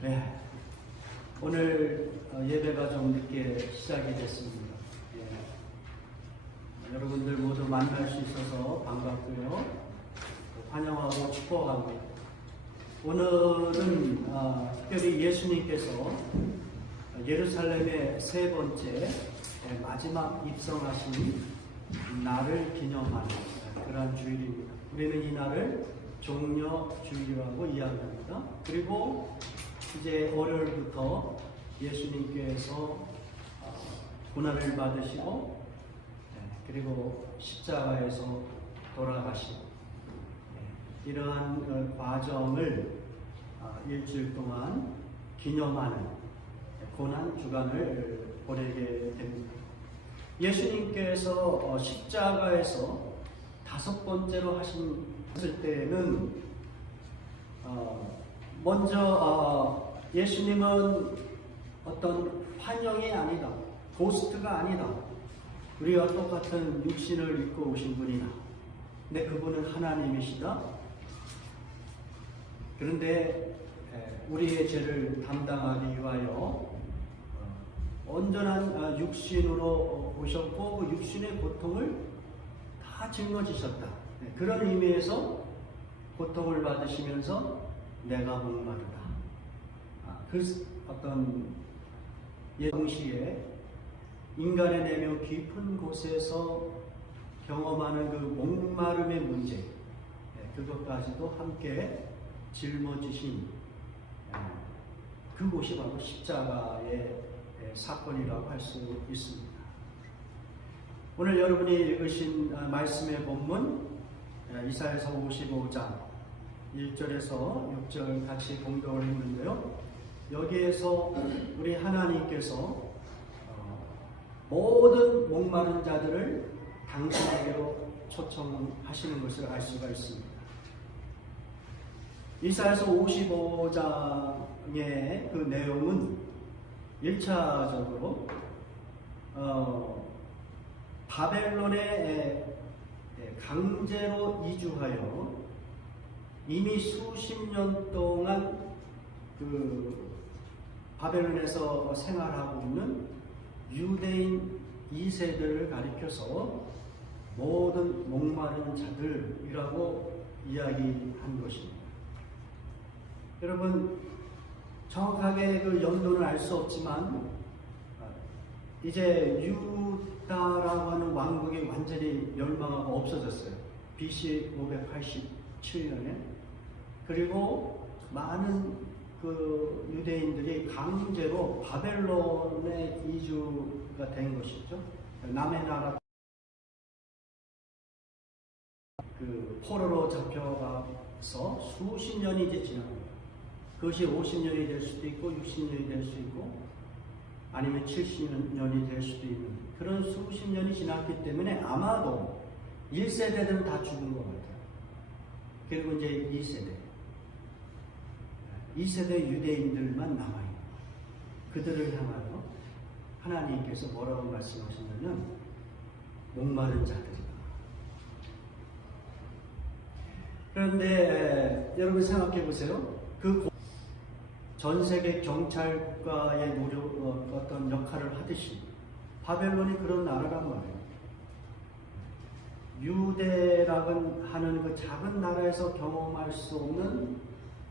네, 오늘 예배가 좀 늦게 시작이 됐습니다. 여러분들 모두 만날 수 있어서 반갑고요. 환영하고 축복합니다. 오늘은 특별히 예수님께서 예루살렘의 세 번째 마지막 입성하신 날을 기념하는 그러한 주일입니다. 우리는 이 날을 종려 주일이라고 이야기합니다. 그리고 이제 월요일부터 예수님께서 고난을 받으시고 그리고 십자가에서 돌아가시고 이러한 과정을 일주일 동안 기념하는 고난 주간을 보내게 됩니다. 예수님께서 십자가에서 다섯 번째로 하셨을 때는 먼저 예수님은 어떤 환영이 아니다, 고스트가 아니다. 우리와 똑같은 육신을 입고 오신 분이나, 근데 그분은 하나님이시다. 그런데 우리의 죄를 담당하기 위하여 온전한 육신으로 오셨고 그 육신의 고통을 다 짊어지셨다. 그런 의미에서 고통을 받으시면서 내가 목마르다. 그 어떤 동시에 인간의 내면 깊은 곳에서 경험하는 그 목마름의 문제, 그것까지도 함께 짊어지신 그곳이 바로 십자가의 사건이라고 할 수 있습니다. 오늘 여러분이 읽으신 말씀의 본문 이사야서 55장 1절에서 6절 같이 공독을 했는데요. 여기에서 우리 하나님께서 모든 목마른 자들을 당신에게로 초청하시는 것을 알 수가 있습니다. 이사야서 55장의 그 내용은 1차적으로 바벨론에 강제로 이주하여 이미 수십 년 동안 그 바벨론에서 생활하고 있는 유대인 2세들을 가리켜서 모든 목마른 자들이라고 이야기한 것입니다. 여러분, 정확하게 그 연도는 알 수 없지만 이제 유다라고 하는 왕국이 완전히 멸망하고 없어졌어요. BC 587년에. 그리고 많은 그 유대인들이 강제로 바벨론에 이주가 된 것이죠. 남의 나라 그 포로로 잡혀가서 수십 년이 이제 지납니다. 그것이 50년이 될 수도 있고 60년이 될 수 있고 아니면 70년이 될 수도 있는 그런 수십 년이 지났기 때문에 아마도 1세대들은 다 죽은 것 같아요. 그리고 이제 2세대 유대인들만 남아있는 그들을 향하여 하나님께서 뭐라고 말씀하셨냐면 목마른 자들이다. 그런데 여러분 생각해 보세요. 그 전 세계 경찰 국가의 어떤 역할을 하듯이 바벨론이 그런 나라란 말이에요. 유대라고 하는 그 작은 나라에서 경험할 수 없는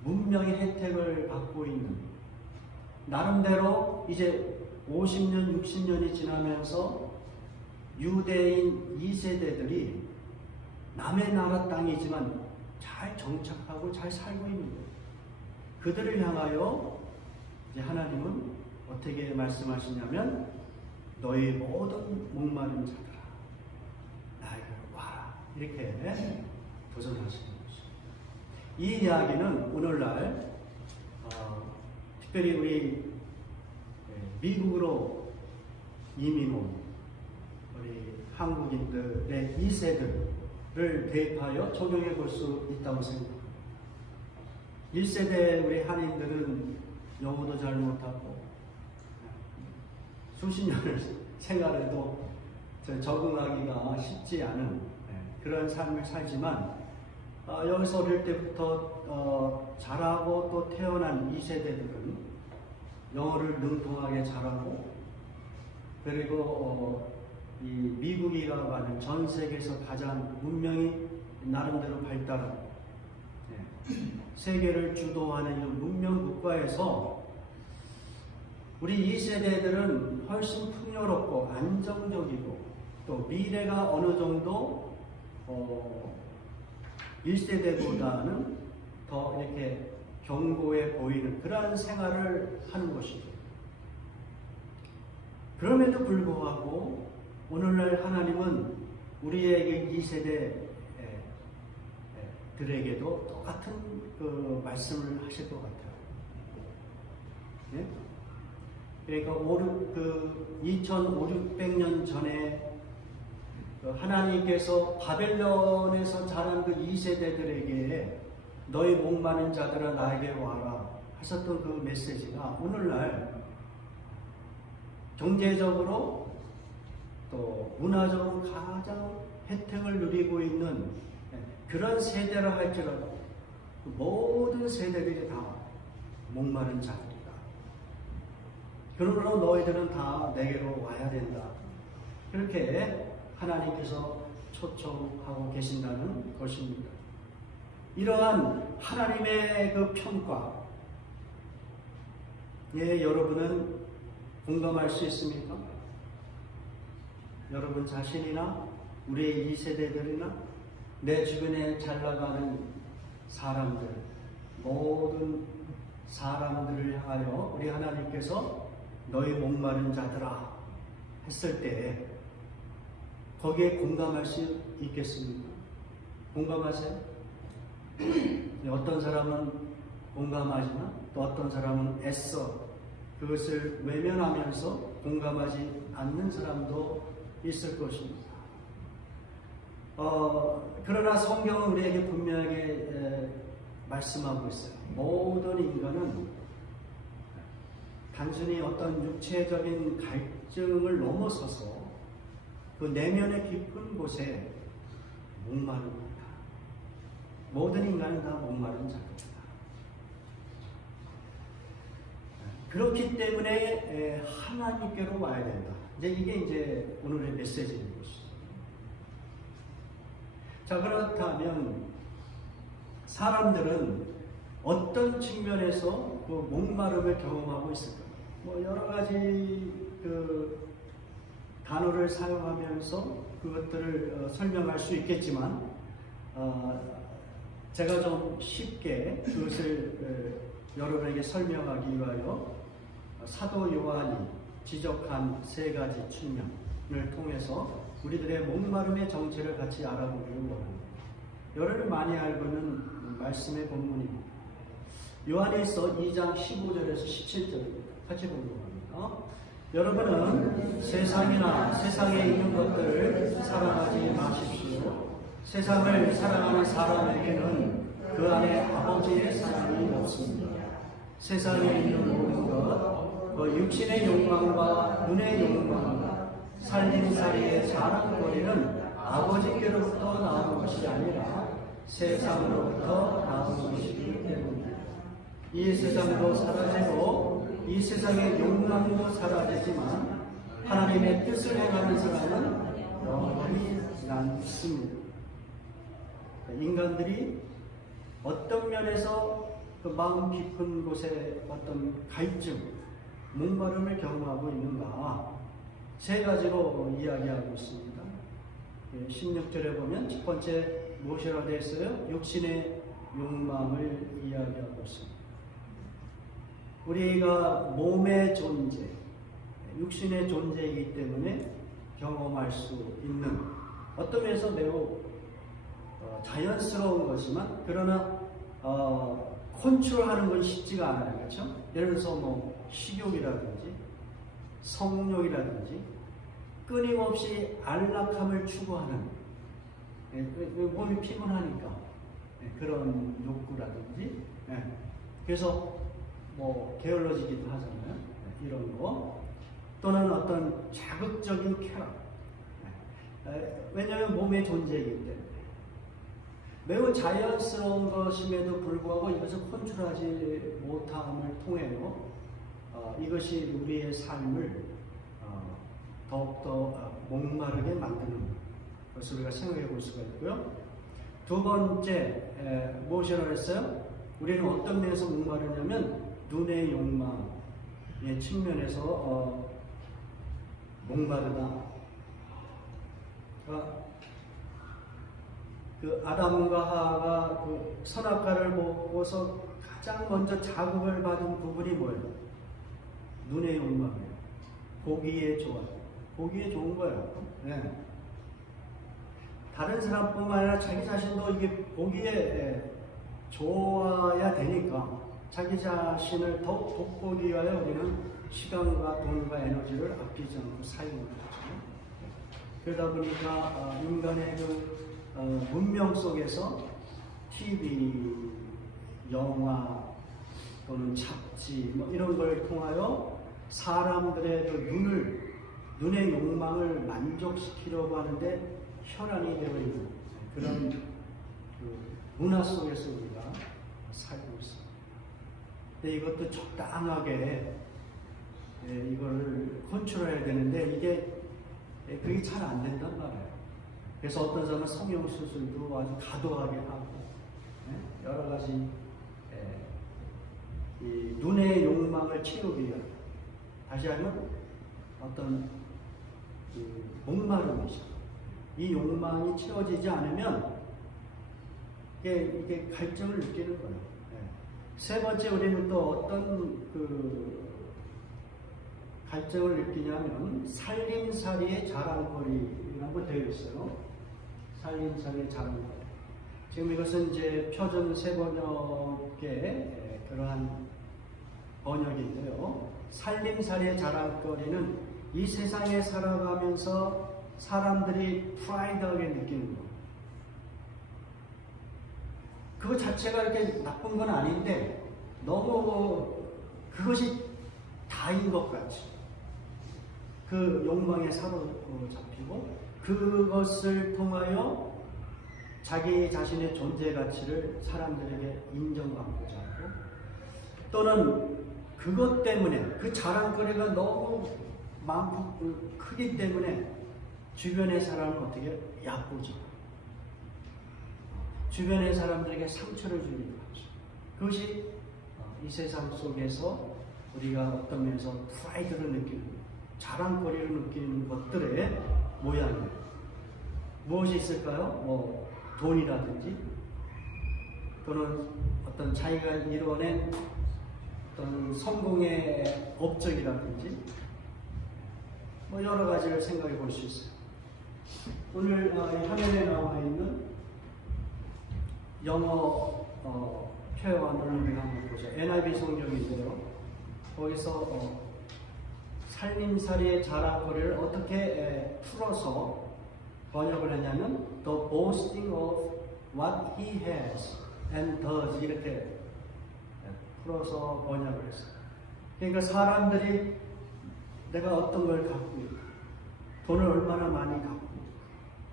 문명의 혜택을 받고 있는 나름대로 이제 50년, 60년이 지나면서 유대인 2세대들이 남의 나라 땅이지만 잘 정착하고 잘 살고 있는 거예요. 그들을 향하여 이제 하나님은 어떻게 말씀하시냐면 너희 모든 목마른 자들아 나에게로 와라 이렇게 도전하시는 것입니다. 이 이야기는 오늘날 특별히 우리 미국으로 이민 온 우리 한국인들의 2세들을 대입하여 적용해 볼 수 있다고 생각합니다. 1세대 우리 한인들은 영어도 잘 못하고 수십 년을 생활해도 적응하기가 쉽지 않은 그런 삶을 살지만 여기서 어릴 때부터 자라고 또 태어난 2세대들은 영어를 능통하게 잘하고, 그리고 이 미국이라고 하는 전 세계에서 가장 문명이 나름대로 발달한 세계를 주도하는 이 문명 국가에서 우리 2세대들은 훨씬 풍요롭고 안정적이고 또 미래가 어느 정도 1세대보다는 더 이렇게 견고해 보이는 그러한 생활을 하는 것이죠. 그럼에도 불구하고 오늘날 하나님은 우리에게 2세대들에게도 똑같은 그 말씀을 하실 것 같아요. 예? 그러니까 2500년 전에 하나님께서 바벨론에서 자란 그 2세대들에게 너희 목마른 자들아 나에게 와라 하셨던 그 메시지가 오늘날 경제적으로 또 문화적으로 가장 혜택을 누리고 있는 그런 세대라 할지라도 모든 세대들이 다 목마른 자들이다. 그러므로 너희들은 다 내게로 와야 된다. 그렇게 하나님께서 초청하고 계신다는 것입니다. 이러한 하나님의 그 평가, 여러분은 공감할 수 있습니까? 여러분 자신이나 우리의 2세대들이나 내 주변에 잘 나가는 사람들, 모든 사람들을 향하여 우리 하나님께서 너희 목마른 자들아 했을 때 거기에 공감할 수 있겠습니까? 공감하세요? 어떤 사람은 공감하지만 또 어떤 사람은 애써 그것을 외면하면서 공감하지 않는 사람도 있을 것입니다. 그러나 성경은 우리에게 분명하게 말씀하고 있어요. 모든 인간은 단순히 어떤 육체적인 갈증을 넘어서서 그 내면의 깊은 곳에 목마릅니다. 모든 인간은 다 목마른 자입니다. 그렇기 때문에 하나님께로 와야 된다. 이게 오늘의 메시지인 것이죠. 자, 그렇다면 사람들은 어떤 측면에서 그 목마름을 경험하고 있을까? 여러 가지 그 단어를 사용하면서 그것들을 설명할 수 있겠지만 제가 좀 쉽게 그것을 여러분에게 설명하기 위하여 사도 요한이 지적한 세 가지 측면을 통해서 우리들의 목마름의 정체를 같이 알아보기를 원합니다. 여러분이 많이 알고 있는 말씀의 본문입니다. 요한일서 2장 15절에서 17절입니다. 같이 공부합니다. 여러분은 세상이나 세상에 있는 것들을 사랑하지 마십시오. 세상을 사랑하는 사람에게는 그 안에 아버지의 사랑이 없습니다. 세상에 있는 모든 것, 그 육신의 욕망과 눈의 욕망과 살림살이의 자랑거리는 아버지께로부터 나온 것이 아니라 세상으로부터 나온 것이기 때문입니다. 이 세상도 사라지고 이 세상의 욕망도 사라지지만 하나님의 뜻을 행하는 사람은 영원히 남습니다. 인간들이 어떤 면에서 그 마음 깊은 곳에 어떤 갈증, 목마름을 경험하고 있는가 세 가지로 이야기하고 있습니다. 16절에 보면 첫 번째 무엇이라고 되어 있어요? 육신의 욕망을 이야기하고 있습니다. 우리가 몸의 존재, 육신의 존재이기 때문에 경험할 수 있는 어떤 면에서 매우 자연스러운 것이지만 그러나 컨트롤하는 건 쉽지가 않아요. 그렇죠? 예를 들어서 식욕이라든지 성욕이라든지 끊임없이 안락함을 추구하는 몸이 피곤하니까 그런 욕구라든지 그래서 게을러지기도 하잖아요. 이런 거 또는 어떤 자극적인 쾌락 왜냐하면 몸의 존재이기 때문에 매우 자연스러운 것임에도 불구하고 이것을 컨트롤하지 못함을 통해요. 이것이 우리의 삶을 더욱더 목마르게 만드는 것을 우리가 생각해 볼 수가 있고요. 두 번째, 무엇이라고 했어요? 우리는 어떤 면에서 목마르냐면 눈의 욕망의 측면에서 목마르다. 그 아담과 하와가 그 선악과를 보고서 가장 먼저 자극을 받은 부분이 뭐예요? 눈의 욕망이에요. 보기에 좋아요. 보기에 좋은 거예요. 네. 다른 사람뿐만 아니라 자기 자신도 이게 보기에 좋아야 되니까 자기 자신을 더욱 돋보기 위하여 우리는 시간과 돈과 에너지를 아끼지 않고 사용을 하죠. 그러다 보니까 인간의 그 문명 속에서 TV, 영화 또는 잡지 뭐 이런 걸 통하여 사람들의 그 눈의 욕망을 만족시키려고 하는데 혈안이 되어 있는 그런 그 문화 속에서 우리가 살고 있습니다. 근데 이것도 적당하게 이걸 컨트롤해야 되는데 이게 그게 잘 안 된단 말이에요. 그래서 어떤 사람은 성형수술도 아주 과도하게 하고 여러 가지 이 눈의 욕망을 채우기 위한, 다시 하면 어떤 목마름이죠. 이 욕망이 채워지지 않으면 이게 갈증을 느끼는 거예요. 세 번째, 우리는 또 어떤 그 갈증을 느끼냐면 살림살이의 자랑거리라고 되어 있어요. 살림살이의 자랑거리. 지금 이것은 이제 표준 세번역의 그러한 번역인데요. 살림살이의 자랑거리는 이 세상에 살아가면서 사람들이 프라이드하게 느끼는 것. 그거 자체가 이렇게 나쁜 건 아닌데 너무 그것이 다인 것 같이 그 욕망에 사로잡히고 그것을 통하여 자기 자신의 존재 가치를 사람들에게 인정받고자 하고, 또는 그것 때문에 그 자랑거리가 너무 많고 크기 때문에 주변의 사람을 어떻게 얕보죠. 주변의 사람들에게 상처를 주는 거죠. 그것이 이 세상 속에서 우리가 어떤 면에서 프라이드를 느끼는, 자랑거리를 느끼는 것들의 모양이에요. 무엇이 있을까요? 뭐 돈이라든지, 또는 어떤 자기가 이뤄낸 어떤 성공의 업적이라든지, 뭐 여러 가지를 생각해 볼 수 있어요. 오늘 화면에 나와 있는 영어 표현을 우리가 한번 보죠. NIV 성경인데요. 거기서 살림살이의 자랑거리를 어떻게 풀어서 번역을 했냐면 The boasting of what he has and does, 이렇게 풀어서 번역을 했어요. 그러니까 사람들이 내가 어떤 걸 갖고 있고, 돈을 얼마나 많이 갖고 있고,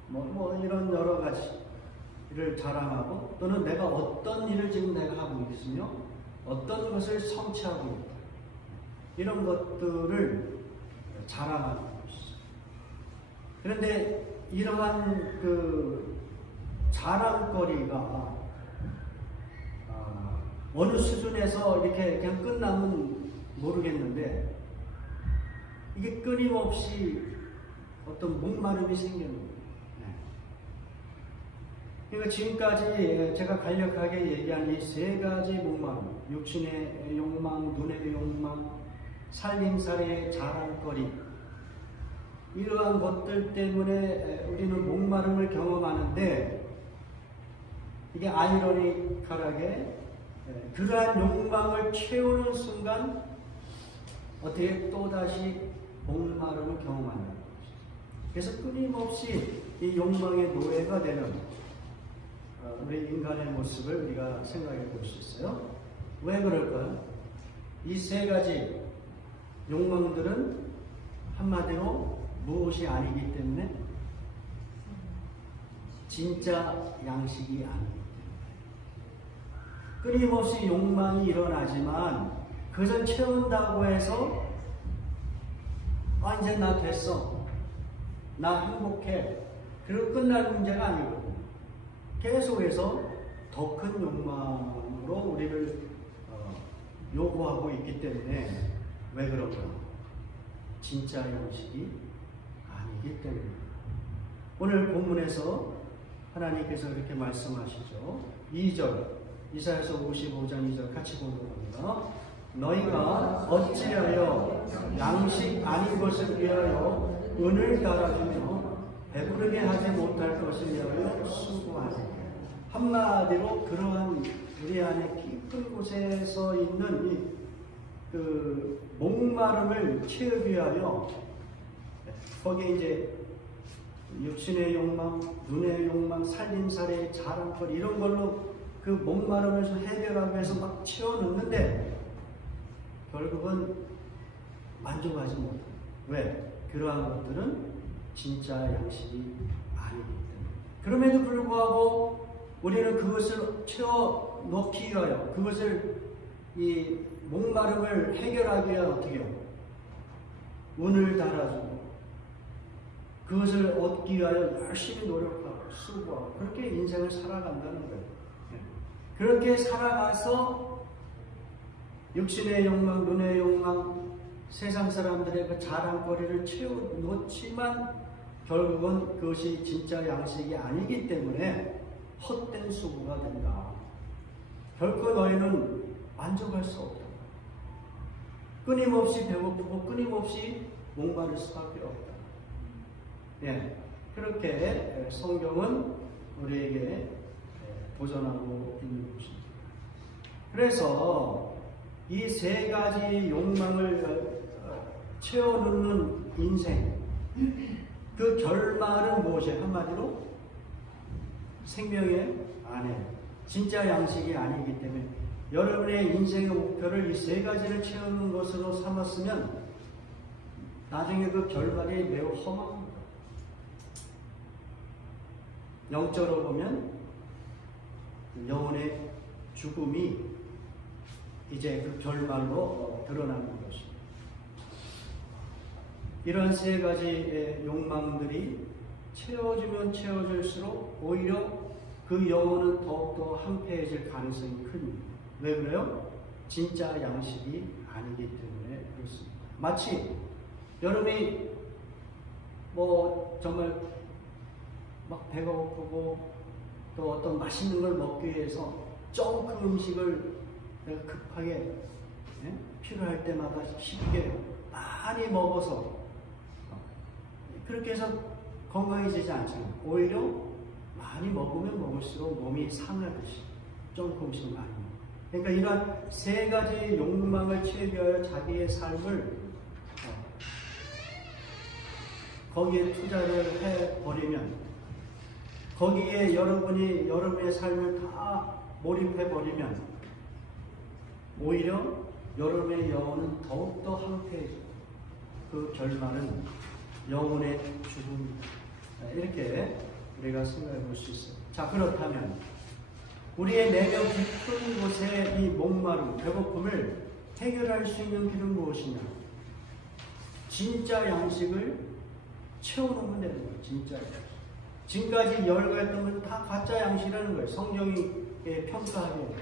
뭐 이런 여러 가지를 자랑하고, 또는 내가 어떤 일을 지금 내가 하고 있으며 어떤 것을 성취하고 있다, 이런 것들을 자랑하는 것이죠. 그런데 이러한 그 자랑거리가 어느 수준에서 이렇게 그냥 끝나면 모르겠는데, 이게 끊임없이 어떤 목마름이 생기는 거예요. 그러니까 지금까지 제가 간략하게 얘기한 이 세 가지 목마름, 육신의 욕망, 눈의 욕망, 살림살이의 자랑거리, 이러한 것들 때문에 우리는 목마름을 경험하는데, 이게 아이러니컬하게 그러한 욕망을 채우는 순간 어떻게 또다시 목마름을 경험하는 것이죠. 그래서 끊임없이 이 욕망의 노예가 되는 우리 인간의 모습을 우리가 생각해 볼 수 있어요. 왜 그럴까요? 이 세 가지 욕망들은 한마디로 무엇이 아니기 때문에 진짜 양식이 아닙니다. 끊임없이 욕망이 일어나지만 그것을 채운다고 해서 이제 나 됐어, 나 행복해, 그리고 끝날 문제가 아니거든요. 계속해서 더 큰 욕망으로 우리를 요구하고 있기 때문에, 왜 그런가? 진짜 양식이 아니기 때문입니다. 오늘 본문에서 하나님께서 이렇게 말씀하시죠. 2절, 이사야서 55장 2절 같이 보도록 합니다. 너희가 어찌하여 양식 아닌 것을 위하여 은을 달아주며 배부르게 하지 못할 것을 위하여 수고하니. 한마디로 그러한 우리 안에 깊은 곳에서 있는 그 목마름을 채우기 위하여, 거기에 이제 육신의 욕망, 눈의 욕망, 살림살이의 자랑거리 이런 걸로 그 목마름을 해결하기 위해서 막 채워넣는데 결국은 만족하지 못해요. 왜? 그러한 것들은 진짜 양식이 아니기 때문에. 그럼에도 불구하고 우리는 그것을 채워넣기 위하여, 그것을 이 목마름을 해결하기 위하여 어떻게 해요? 운을 달아주고 그것을 얻기 위하여 열심히 노력하고 수고하고 그렇게 인생을 살아간다는 거예요. 그렇게 살아가서 육신의 욕망, 눈의 욕망, 세상 사람들의 그 자랑거리를 채워놓지만 결국은 그것이 진짜 양식이 아니기 때문에 헛된 수고가 된다. 결코 너희는 만족할 수 없다. 끊임없이 배고프고 끊임없이 목마를 수밖에 없다. 예, 그렇게 성경은 우리에게 도전하고 있는 것입니다. 그래서 이 세 가지 욕망을 채워넣는 인생, 그 결말은 무엇이에요? 한마디로 생명의 아내, 진짜 양식이 아니기 때문에 여러분의 인생의 목표를 이 세 가지를 채우는 것으로 삼았으면 나중에 그 결말이 매우 험합니다. 영적으로 보면 영혼의 죽음이 이제 그 결말로 드러나는 것입니다. 이런 세 가지의 욕망들이 채워지면 채워질수록 오히려 그 영혼은 더욱더 황폐해질 가능성이 큽니다. 왜 그래요? 진짜 양식이 아니기 때문에 그렇습니다. 마치 여러분이 정말 막 배가 고프고 또 어떤 맛있는 걸 먹기 위해서 그 음식을 내가 급하게 필요할 때마다 쉽게 많이 먹어서 그렇게 해서 건강해지지 않잖아요. 오히려 많이 먹으면 먹을수록 몸이 상하듯이 조금씩 많이 먹어요. 그러니까 이런 세 가지 욕망을 채우기 위하여 자기의 삶을 거기에 투자를 해버리면, 거기에 여러분의 삶을 다 몰입해버리면 오히려 여러분의 영혼은 더욱더 황폐해지고 그 결말은 영혼의 죽음입니다. 이렇게 우리가 생각해 볼 수 있어요. 자, 그렇다면 우리의 내면 깊은 곳에 이 목마름, 배고픔을 해결할 수 있는 길은 무엇이냐? 진짜 양식을 채워놓으면 되는 거예요. 진짜 양식. 지금까지 열거했던 건 다 가짜 양식이라는 거예요. 성경이 평가하기에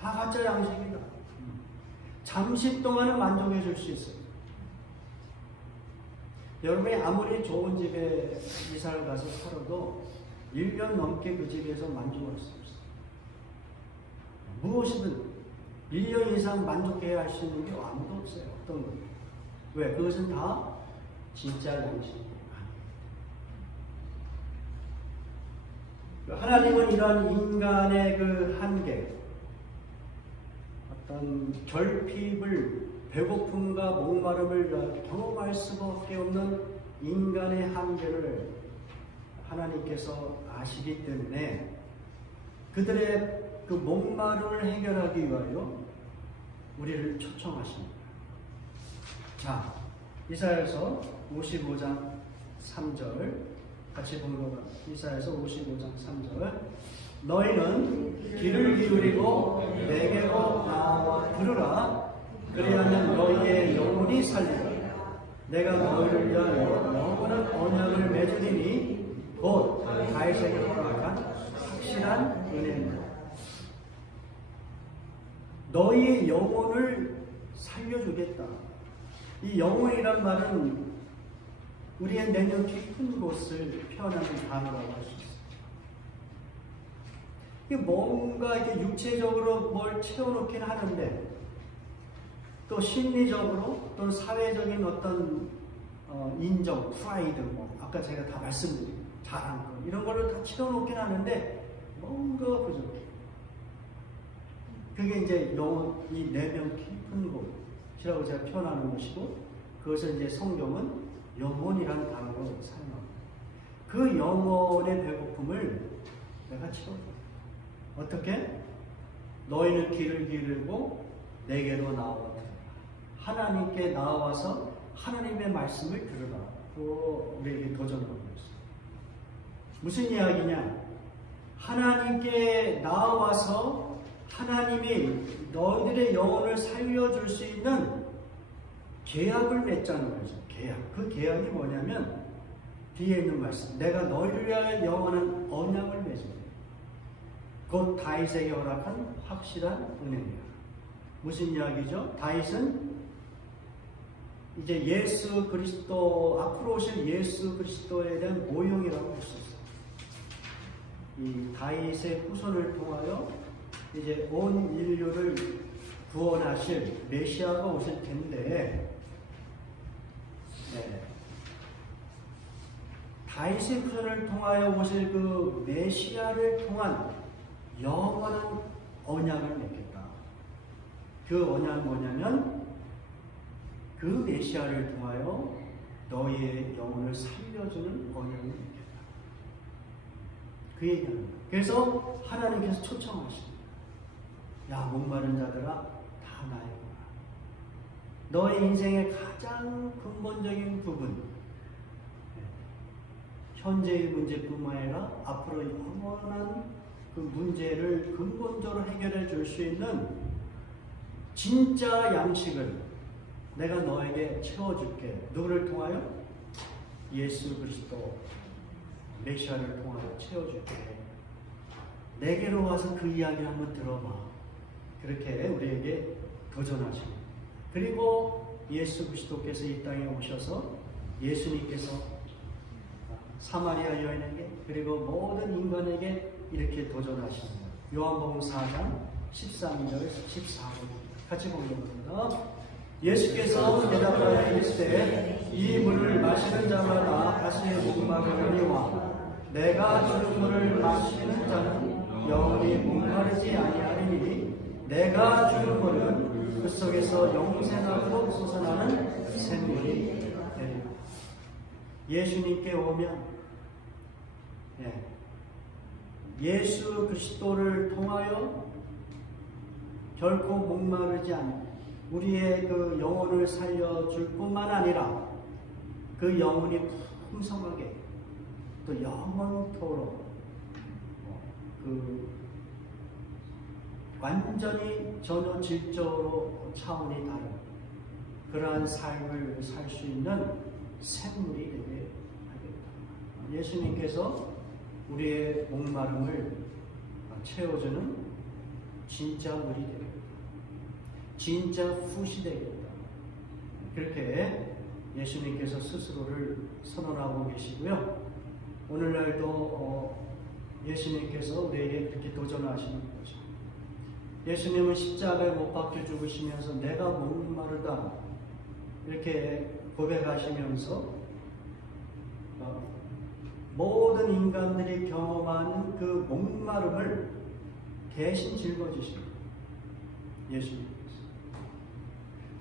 다 가짜 양식이다. 잠시 동안은 만족해 줄 수 있어요. 여러분이 아무리 좋은 집에 이사를 가서 살아도 1년 넘게 그 집에서 만족할 수 없어요. 무엇이든 1년 이상 만족해야 할 수 있는 게 아무도 없어요. 어떤 거예요? 왜? 그것은 다 진짜 양식이 아니에요. 하나님은 이런 인간의 그 한계, 어떤 결핍을, 배고픔과 목마름을 경험할 수밖에 없는 인간의 한계를 하나님께서 아시기 때문에 그들의 그 목마름을 해결하기 위하여 우리를 초청하십니다. 자, 이사야서 55장 3절 같이 보는 것 같아요. 이사야서 55장 3절 너희는 귀를 기울이고 내게로 나와 들으라. 그리하면 너희의 영혼이 살리라. 내가 너희를 위하여 영원한 언약을 맺으리니 곧 다윗에게 허락한 확실한 은혜입니다. 너희의 영혼을 살려주겠다. 이 영혼이란 말은 우리의 내면 깊은 곳을 표현하는 단어라고 할 수 있어요. 이게 뭔가 이렇게 육체적으로 뭘 채워놓긴 하는데 또 심리적으로 또는 사회적인 어떤 인정, 프라이드, 아까 제가 다 말씀드린 자랑 이런 거를 다 채워놓긴 하는데 뭔가 부족해. 그게 이제 영혼, 이 내면 깊은 곳이라고 제가 표현하는 것이고 그것을 이제 성경은 영혼이라는 단어로 사용합니다. 그 영혼의 배고픔을 내가 채워줘. 어떻게? 너희는 귀를 기울이고 내게로 나와 하나님께 나와서 하나님의 말씀을 들으라. 또 우리에게 도전하고 있어요. 무슨 이야기냐? 하나님께 나와서 하나님이 너희들의 영혼을 살려줄 수 있는 계약을 맺자는 거죠. 계약. 그 계약이 뭐냐면 뒤에 있는 말씀. 내가 너희를 위하여 영원한 언약을 맺으리라. 곧 다윗에게 허락한 확실한 은혜입니다. 무슨 이야기죠? 다윗은 이제 예수 그리스도, 앞으로 오실 예수 그리스도에 대한 모형이라고 할 수 있어요. 이 다윗의 후손을 통하여 이제 온 인류를 구원하실 메시아가 오실 텐데, 다윗의 후손을 통하여 오실 그 메시아를 통한 영원한 언약을 맺겠다. 그 언약은 뭐냐면 그 메시아를 통하여 너희의 영혼을 살려주는 언약을 맺겠다. 그 얘기합니다. 그래서 하나님께서 초청하십니다. 야, 목마른 자들아, 다 나에게라. 너의 인생의 가장 근본적인 부분, 현재의 문제뿐만 아니라 앞으로 영원한 그 문제를 근본적으로 해결해 줄 수 있는 진짜 양식을 내가 너에게 채워줄게. 누구를 통하여? 예수 그리스도 메시아를 통하여 채워줄게. 내게로 와서 그 이야기를 한번 들어봐. 그렇게 우리에게 도전하십니다. 그리고 예수 그리스도께서 이 땅에 오셔서 예수님께서 사마리아 여인에게 그리고 모든 인간에게 이렇게 도전하십니다. 요한복음 4장 13절 14절 같이 보겠습니다. 예수께서 대답하여 이르시되 이 물을 마시는 자마다 다시 목마르리와 내가 주는 물을 마시는 자는 영원히 목마르지 아니하리니 내가 주는 물은 그 속에서 영생하도록 솟아나는 샘물이 되리라. 예수님께 오면 예수 그리스도를 통하여 결코 목마르지 않는 우리의 그 영혼을 살려줄 뿐만 아니라 그 영혼이 풍성하게 또 영원토록 그 완전히 전혀 질적으로 차원이 다른 그러한 삶을 살 수 있는 샘물이 되게 하겠다. 예수님께서 우리의 목마름을 채워주는 진짜 물이 되겠다. 진짜 푸시 되겠다. 그렇게 예수님께서 스스로를 선언하고 계시고요. 오늘날도 예수님께서 우리에게 그렇게 도전하시는 거죠. 예수님은 십자가에 못 박혀 죽으시면서 내가 목마르다 이렇게 고백하시면서 모든 인간들이 경험하는 그 목마름을 대신 짊어지십니다. 예수님께서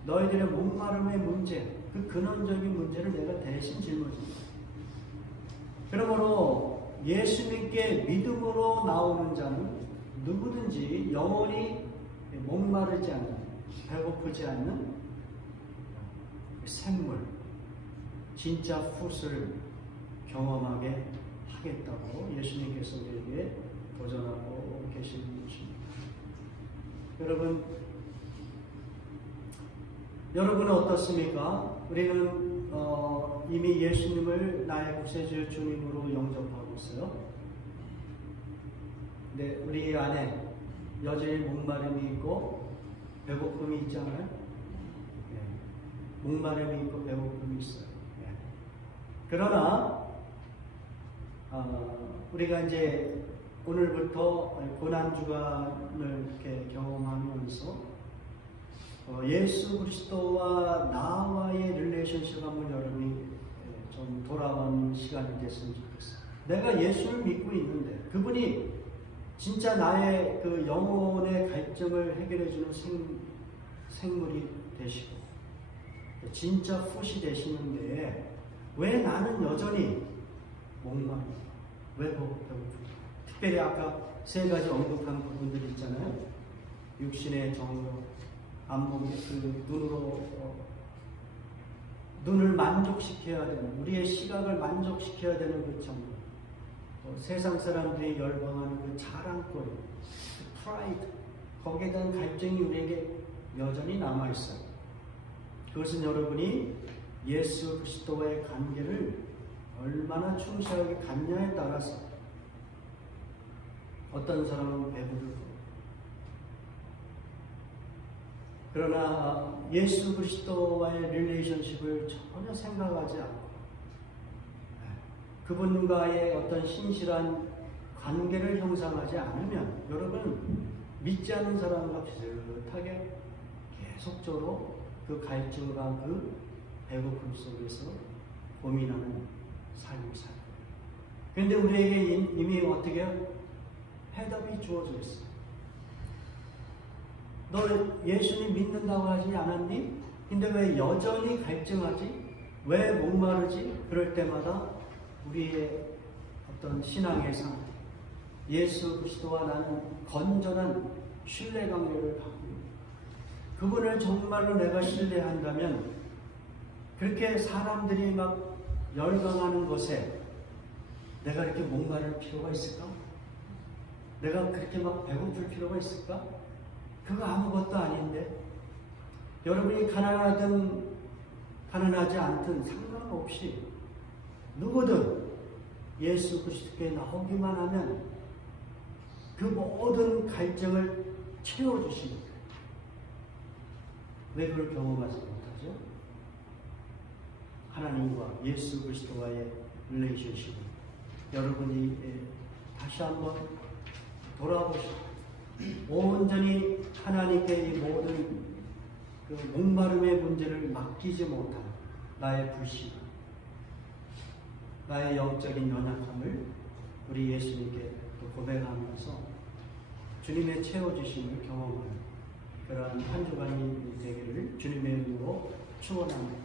너희들의 목마름의 문제, 그 근원적인 문제를 내가 대신 짊어집니다. 그러므로 예수님께 믿음으로 나오는 자는 누구든지 영원히 목마르지 않는, 배고프지 않는 샘물, 진짜 풋을 경험하게 하겠다고 예수님께서 우리에게 도전하고 계신 분이십니다. 여러분은 어떻습니까? 우리는 이미 예수님을 나의 구세주 주님으로 영접하고 있어요. 근데 우리 안에 여전히 목마름이 있고 배고픔이 있잖아요. 네. 목마름이 있고 배고픔이 있어요. 네. 그러나 우리가 이제 오늘부터 고난주간을 이렇게 경험하면서 예수 그리스도와 나와의 릴레이션십 한번 여러분이 좀 돌아보는 시간이 됐으면 좋겠어요. 내가 예수를 믿고 있는데 그분이 진짜 나의 그 영혼의 갈증을 해결해주는 생물이 되시고 진짜 푸시 되시는데 왜 나는 여전히 목마른가? 왜 배고픈가? 특별히 아까 세 가지 언급한 부분들 있잖아요. 육신의 정욕, 안목의 그 눈을 만족시켜야 되는, 우리의 시각을 만족시켜야 되는 그 정욕, 세상 사람들이 열광하는 그 자랑거리, 그 프라이드, 거기에 대한 갈증이 우리에게 여전히 남아있어요. 그것은 여러분이 예수 그리스도와의 관계를 얼마나 충실하게 갖냐에 따라서 어떤 사람은 배부르고, 그러나 예수 그리스도와의 릴레이션십을 전혀 생각하지 않고 그분과의 어떤 신실한 관계를 형성하지 않으면 여러분 믿지 않는 사람과 비슷하게 계속적으로 그 갈증과 그 배고픔 속에서 고민하는 삶을 살아요. 그런데 우리에게 이미 어떻게 해답이 주어져 있어요. 너 예수님 믿는다고 하지 않았니? 근데 왜 여전히 갈증하지? 왜 목마르지? 그럴 때마다 우리의 어떤 신앙의 상태, 예수 그리스도와 나는 건전한 신뢰 관계를 갖고 그분을 정말로 내가 신뢰한다면 그렇게 사람들이 막 열광하는 것에 내가 이렇게 목마를 필요가 있을까? 내가 그렇게 막 배고플 필요가 있을까? 그거 아무것도 아닌데 여러분이 가난하든 가난하지 않든 상관없이 누구든 예수 그리스도께 나오기만 하면 그 모든 갈증을 채워주십니다. 왜 그걸 경험하지 못하죠? 하나님과 예수 그리스도와의 릴레이션십을 여러분이 다시 한번 돌아보시고 온전히 하나님께 이 모든 그 목마름의 문제를 맡기지 못한 나의 불신, 나의 영적인 연약함을 우리 예수님께 고백하면서 주님의 채워주심을 경험하는 그러한 한 주간이 되기를 주님의 이름으로 축원합니다.